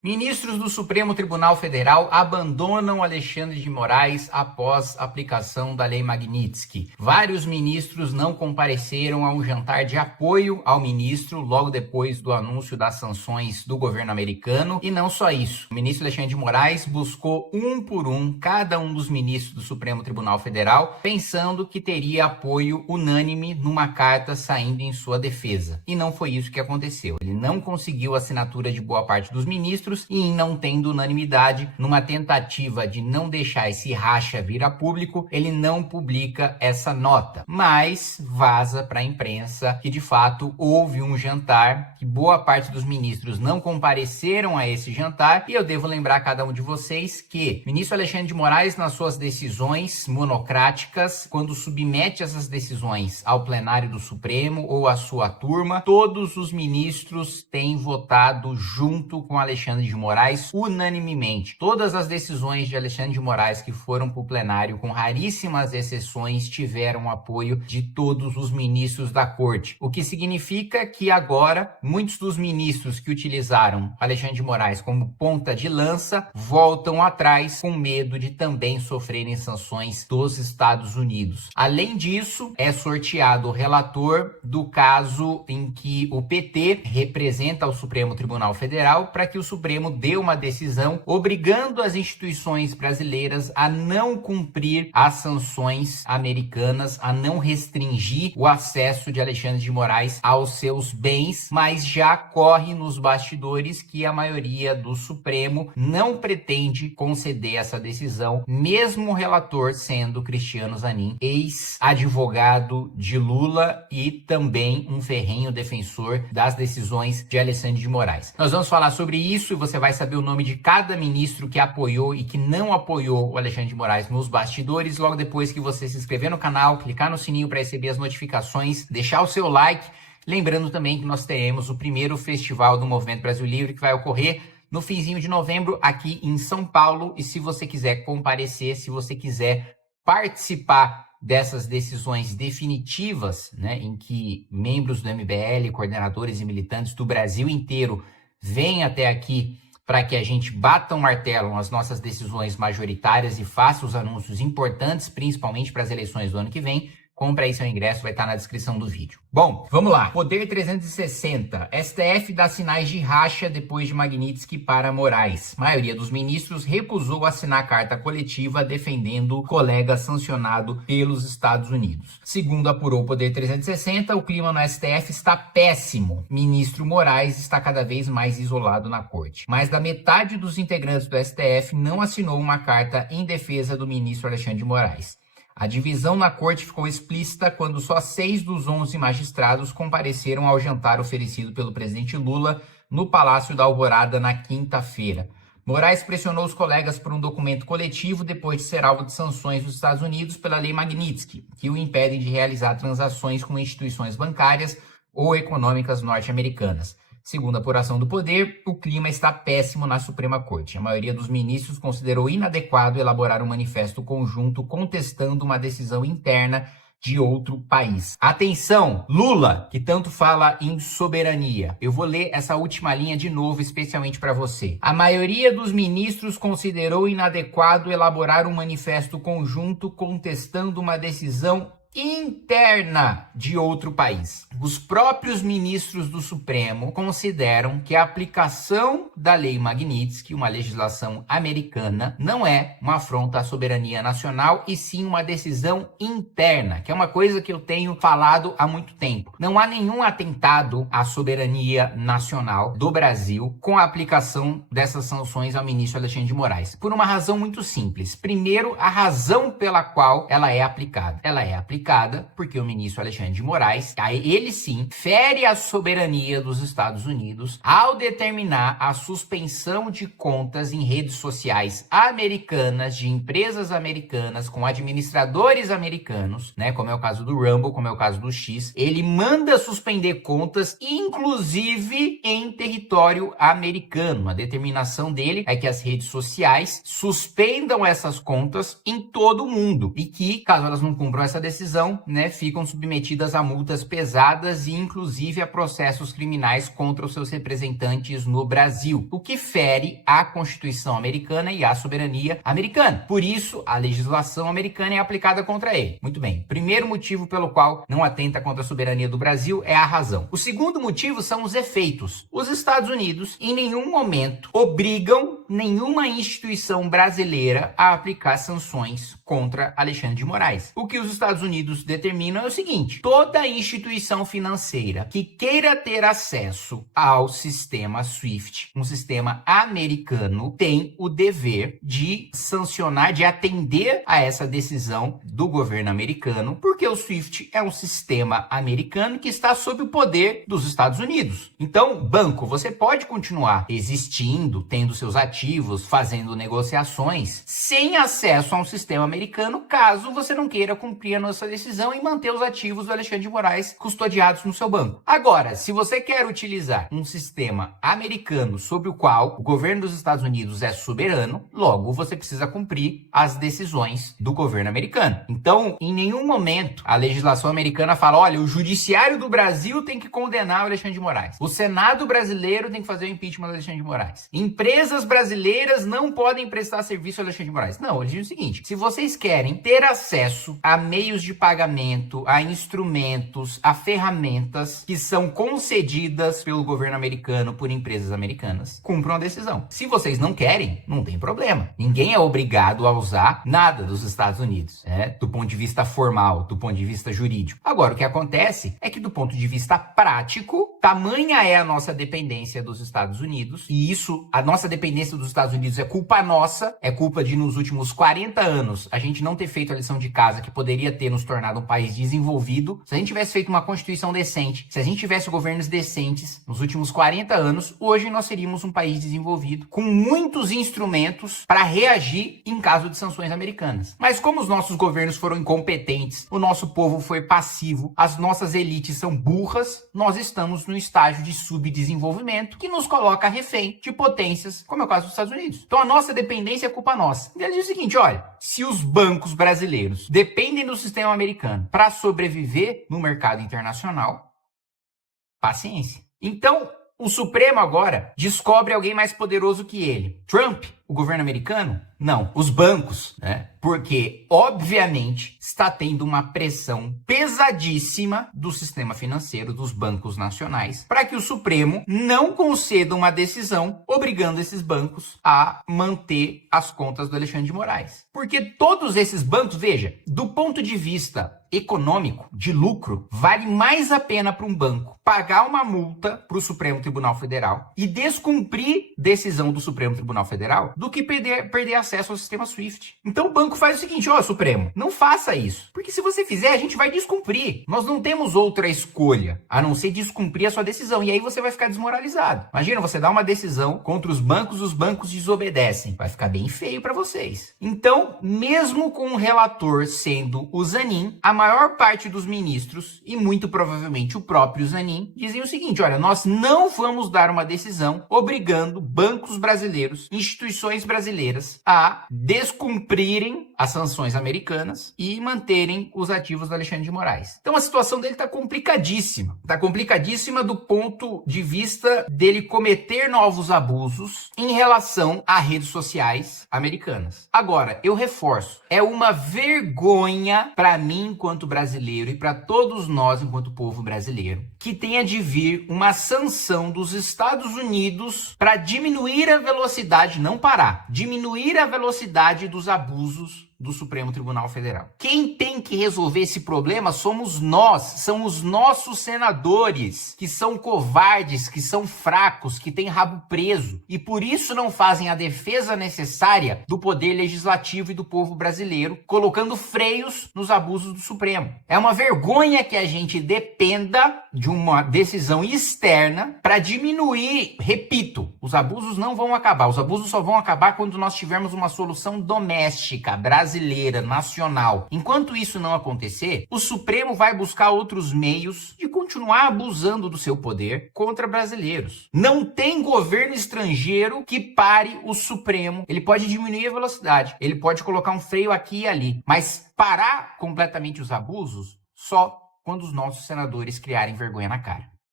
Ministros do Supremo Tribunal Federal abandonam Alexandre de Moraes após aplicação da Lei Magnitsky. Vários ministros não compareceram a um jantar de apoio ao ministro logo depois do anúncio das sanções do governo americano. E não só isso. O ministro Alexandre de Moraes buscou um por um cada um dos ministros do Supremo Tribunal Federal, pensando que teria apoio unânime numa carta saindo em sua defesa. E não foi isso que aconteceu. Ele não conseguiu a assinatura de boa parte dos ministros e, em não tendo unanimidade, numa tentativa de não deixar esse racha vir a público, ele não publica essa nota, mas vaza para a imprensa que de fato houve um jantar, que boa parte dos ministros não compareceram a esse jantar. E eu devo lembrar a cada um de vocês que o ministro Alexandre de Moraes, nas suas decisões monocráticas, quando submete essas decisões ao plenário do Supremo ou à sua turma, todos os ministros têm votado junto com Alexandre de Moraes unanimemente. Todas as decisões de Alexandre de Moraes que foram para o plenário, com raríssimas exceções, tiveram apoio de todos os ministros da corte. O que significa que agora muitos dos ministros que utilizaram Alexandre de Moraes como ponta de lança voltam atrás com medo de também sofrerem sanções dos Estados Unidos. Além disso, é sorteado o relator do caso em que o PT representa o Supremo Tribunal Federal para que o Supremo deu uma decisão obrigando as instituições brasileiras a não cumprir as sanções americanas, a não restringir o acesso de Alexandre de Moraes aos seus bens, mas já corre nos bastidores que a maioria do Supremo não pretende conceder essa decisão, mesmo o relator sendo Cristiano Zanin, ex-advogado de Lula e também um ferrenho defensor das decisões de Alexandre de Moraes. Nós vamos falar sobre isso e você vai saber o nome de cada ministro que apoiou e que não apoiou o Alexandre de Moraes nos bastidores, logo depois que você se inscrever no canal, clicar no sininho para receber as notificações, deixar o seu like. Lembrando também que nós teremos o primeiro festival do Movimento Brasil Livre, que vai ocorrer no finzinho de novembro aqui em São Paulo. E se você quiser comparecer, se você quiser participar dessas decisões definitivas, né, em que membros do MBL, coordenadores e militantes do Brasil inteiro vêm até aqui para que a gente bata um martelo nas nossas decisões majoritárias e faça os anúncios importantes, principalmente para as eleições do ano que vem, compra aí seu ingresso, vai estar na descrição do vídeo. Bom, vamos lá. Poder 360. STF dá sinais de racha depois de Magnitsky para Moraes. A maioria dos ministros recusou assinar carta coletiva defendendo o colega sancionado pelos Estados Unidos. Segundo apurou o Poder 360, o clima no STF está péssimo. Ministro Moraes está cada vez mais isolado na corte. Mais da metade dos integrantes do STF não assinou uma carta em defesa do ministro Alexandre de Moraes. A divisão na corte ficou explícita quando só 6 dos 11 magistrados compareceram ao jantar oferecido pelo presidente Lula no Palácio da Alvorada na quinta-feira. Moraes pressionou os colegas por um documento coletivo depois de ser alvo de sanções dos Estados Unidos pela Lei Magnitsky, que o impedem de realizar transações com instituições bancárias ou econômicas norte-americanas. Segundo a apuração do Poder, o clima está péssimo na Suprema Corte. A maioria dos ministros considerou inadequado elaborar um manifesto conjunto contestando uma decisão interna de outro país. Atenção, Lula, que tanto fala em soberania. Eu vou ler essa última linha de novo, especialmente para você. A maioria dos ministros considerou inadequado elaborar um manifesto conjunto contestando uma decisão interna de outro país. Os próprios ministros do Supremo consideram que a aplicação da Lei Magnitsky, uma legislação americana, não é uma afronta à soberania nacional e sim uma decisão interna, que é uma coisa que eu tenho falado há muito tempo. Não há nenhum atentado à soberania nacional do Brasil com a aplicação dessas sanções ao ministro Alexandre de Moraes, por uma razão muito simples. Primeiro, a razão pela qual ela é aplicada. Ela é aplicada porque o ministro Alexandre de Moraes, ele sim, fere a soberania dos Estados Unidos ao determinar a suspensão de contas em redes sociais americanas, de empresas americanas, com administradores americanos, né, como é o caso do Rumble, como é o caso do X. Ele manda suspender contas, inclusive em território americano. A determinação dele é que as redes sociais suspendam essas contas em todo o mundo e que, caso elas não cumpram essa decisão, né, ficam submetidas a multas pesadas vinculadas e inclusive a processos criminais contra os seus representantes no Brasil, o que fere a Constituição americana e a soberania americana. Por isso, a legislação americana é aplicada contra ele. Muito bem. Primeiro motivo pelo qual não atenta contra a soberania do Brasil é a razão. O segundo motivo são os efeitos. Os Estados Unidos, em nenhum momento, obrigam nenhuma instituição brasileira a aplicar sanções contra Alexandre de Moraes. O que os Estados Unidos determinam é o seguinte: toda instituição financeira que queira ter acesso ao sistema SWIFT, um sistema americano, tem o dever de sancionar, de atender a essa decisão do governo americano, porque o SWIFT é um sistema americano que está sob o poder dos Estados Unidos. Então, banco, você pode continuar existindo, tendo seus ativos, fazendo negociações, sem acesso a um sistema americano, caso você não queira cumprir a nossa decisão e manter os ativos do Alexandre de Moraes custodiados no seu banco. Agora, se você quer utilizar um sistema americano sobre o qual o governo dos Estados Unidos é soberano, logo você precisa cumprir as decisões do governo americano. Então, em nenhum momento a legislação americana fala: olha, o judiciário do Brasil tem que condenar o Alexandre de Moraes. O Senado brasileiro tem que fazer o impeachment do Alexandre de Moraes. Empresas brasileiras não podem prestar serviço ao Alexandre de Moraes. Não, eles dizem o seguinte: se vocês querem ter acesso a meios de pagamento, a instrumentos, a ferramentas que são concedidas pelo governo americano por empresas americanas, cumpram a decisão. Se vocês não querem, não tem problema. Ninguém é obrigado a usar nada dos Estados Unidos, do ponto de vista formal, do ponto de vista jurídico. Agora, o que acontece é que, do ponto de vista prático, tamanha é a nossa dependência dos Estados Unidos, e isso, a nossa dependência dos Estados Unidos é culpa nossa, é culpa de, nos últimos 40 anos, a gente não ter feito a lição de casa que poderia ter nos tornado um país desenvolvido. Se a gente tivesse feito uma Constituição decente, se a gente tivesse governos decentes nos últimos 40 anos, hoje nós seríamos um país desenvolvido, com muitos instrumentos para reagir em caso de sanções americanas. Mas como os nossos governos foram incompetentes, o nosso povo foi passivo, as nossas elites são burras, nós estamos no estágio de subdesenvolvimento que nos coloca refém de potências, como é o caso dos Estados Unidos. Então a nossa dependência é culpa nossa. E ele diz o seguinte: olha, se os bancos brasileiros dependem do sistema americano para sobreviver no mercado internacional, paciência. Então, o Supremo agora descobre alguém mais poderoso que ele. Trump, o governo americano? Não, os bancos, Porque, obviamente, está tendo uma pressão pesadíssima do sistema financeiro, dos bancos nacionais, para que o Supremo não conceda uma decisão obrigando esses bancos a manter as contas do Alexandre de Moraes. Porque todos esses bancos, veja, do ponto de vista econômico, de lucro, vale mais a pena para um banco pagar uma multa para o Supremo Tribunal Federal e descumprir decisão do Supremo Tribunal Federal do que perder acesso ao sistema SWIFT. Então o banco faz o seguinte: Supremo, não faça isso, porque se você fizer, a gente vai descumprir. Nós não temos outra escolha a não ser descumprir a sua decisão, e aí você vai ficar desmoralizado. Imagina, você dá uma decisão contra os bancos desobedecem. Vai ficar bem feio para vocês. Então, mesmo com o relator sendo o Zanin, a maior parte dos ministros, e muito provavelmente o próprio Zanin, dizem o seguinte: olha, nós não vamos dar uma decisão obrigando bancos brasileiros, instituições brasileiras a descumprirem as sanções americanas e manterem os ativos do Alexandre de Moraes. Então a situação dele está complicadíssima. Está complicadíssima do ponto de vista dele cometer novos abusos em relação a redes sociais americanas. Agora, eu reforço, é uma vergonha para mim enquanto brasileiro e para todos nós enquanto povo brasileiro que tenha de vir uma sanção dos Estados Unidos para diminuir a velocidade, não parar, diminuir a velocidade dos abusos do Supremo Tribunal Federal. Quem tem que resolver esse problema somos nós, são os nossos senadores, que são covardes, que são fracos, que têm rabo preso, e por isso não fazem a defesa necessária do poder legislativo e do povo brasileiro, colocando freios nos abusos do Supremo. É uma vergonha que a gente dependa de uma decisão externa para diminuir, repito, os abusos não vão acabar, os abusos só vão acabar quando nós tivermos uma solução doméstica, brasileira, nacional. Enquanto isso não acontecer, o Supremo vai buscar outros meios de continuar abusando do seu poder contra brasileiros. Não tem governo estrangeiro que pare o Supremo. Ele pode diminuir a velocidade, ele pode colocar um freio aqui e ali, mas parar completamente os abusos só quando os nossos senadores criarem vergonha na cara.